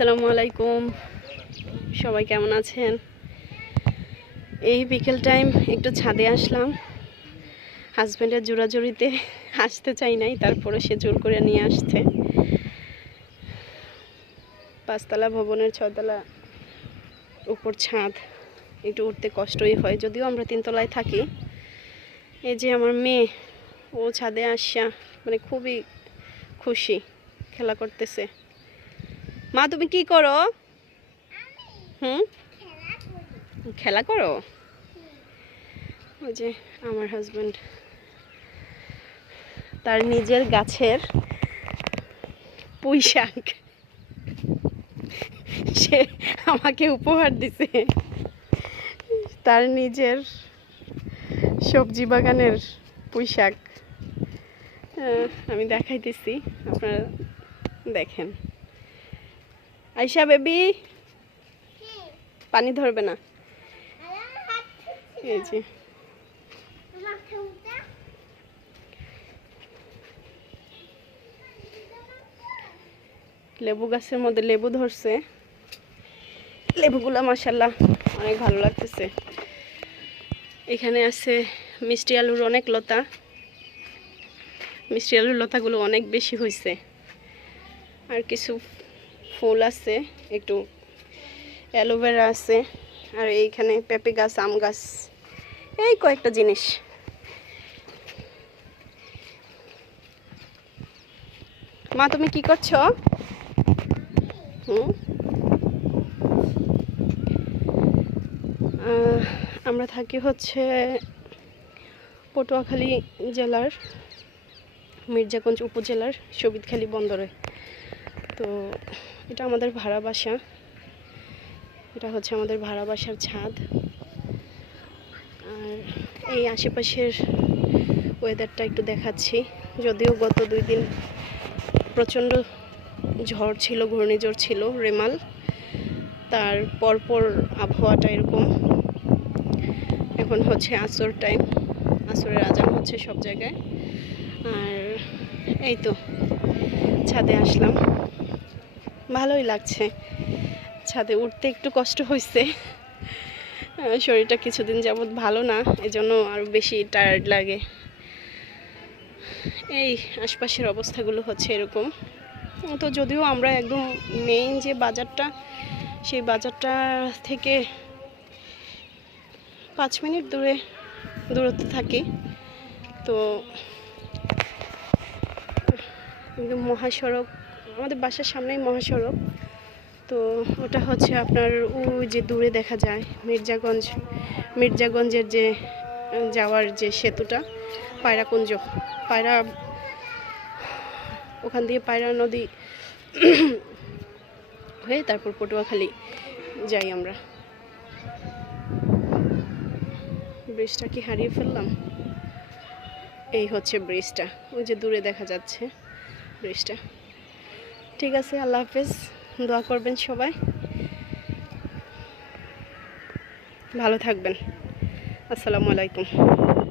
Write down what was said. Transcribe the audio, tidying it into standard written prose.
আসসালামু আলাইকুম, সবাই কেমন আছেন? এই বিকেল টাইম একটু ছাদে আসলাম। হাজব্যান্ডের জোরাজুরিতে আসতে চাই নাই, তারপরে সে জোর করে নিয়ে আসছে। 5তলা ভবনের 6তলা উপর ছাদ, একটু উঠতে কষ্টই হয়, যদিও আমরা 3তলায় থাকি। এই যে আমার মেয়ে, ও ছাদে আসা মানে খুবই খুশি, খেলা করতেছে। মা তুমি কি করো? খেলা করো? ওই যে আমার হাজব্যান্ড তার নিজের গাছের পুঁই শাক সে আমাকে উপহার দিছে। তার নিজের সবজি বাগানের পুঁই শাক আমি দেখাইতেছি, আপনারা দেখেন। আয়শা বেবি, পানি ধরবে না। এই যে লেবু গাছের মধ্যে লেবু ধরছে, লেবুগুলা মাশাআল্লাহ অনেক ভালো লাগতেছে। এখানে আছে মিষ্টি আলুর অনেক লতা, মিষ্টি আলুর লতাগুলো অনেক বেশি হয়েছে। আর কিছু ফুল আছে, একটু অ্যালোভেরা আছে, আর এইখানে পেঁপে গাছ, আম গাছ, এই কয়েকটা জিনিস। মা তুমি কি করছো? আমরা থাকি হচ্ছে পটুয়াখালী জেলার মির্জাগঞ্জ উপজেলার সবিতখালী বন্দরে। তো এটা আমাদের ভাড়া বাসা, এটা হচ্ছে আমাদের ভাড়া বাসার ছাদ। আর এই আশেপাশের ওয়েদারটা একটু দেখাচ্ছি। যদিও গত 2 দিন প্রচণ্ড ঝড় ছিল, ঘূর্ণিঝড় ছিল রেমাল, তার পরপর আবহাওয়াটা এরকম। এখন হচ্ছে আসর টাইম, আসরের আজান হচ্ছে সব জায়গায়। আর এই তো ছাদে আসলাম, ভালোই লাগছে। ছাদে উঠতে একটু কষ্ট হয়েছে, শরীরটা কিছুদিন যাবৎ ভালো না, এজন্য আরও বেশি টায়ার্ড লাগে। এই আশপাশের অবস্থাগুলো হচ্ছে এরকম। তো যদিও আমরা একদম মেইন যে বাজারটা, সেই বাজারটা থেকে 5 মিনিট দূরত্বে থাকি। তো একদম মহাসড়ক, আমাদের বাসার সামনেই মহাসড়ক। তো ওটা হচ্ছে আপনার ওই যে দূরে দেখা যায় মির্জাগঞ্জের যে যাওয়ার যে সেতুটা, পায়রাকুঞ্জ, ওখান দিয়ে পায়রা নদী হয়ে তারপর পটুয়াখালী যাই আমরা। ব্রিজটা কি হারিয়ে ফেললাম? এই হচ্ছে ব্রিজটা, ওই যে দূরে দেখা যাচ্ছে ব্রিজটা। ঠিক আছে, আল্লাহ হাফেজ, দোয়া করবেন সবাই, ভালো থাকবেন। আসসালামু আলাইকুম।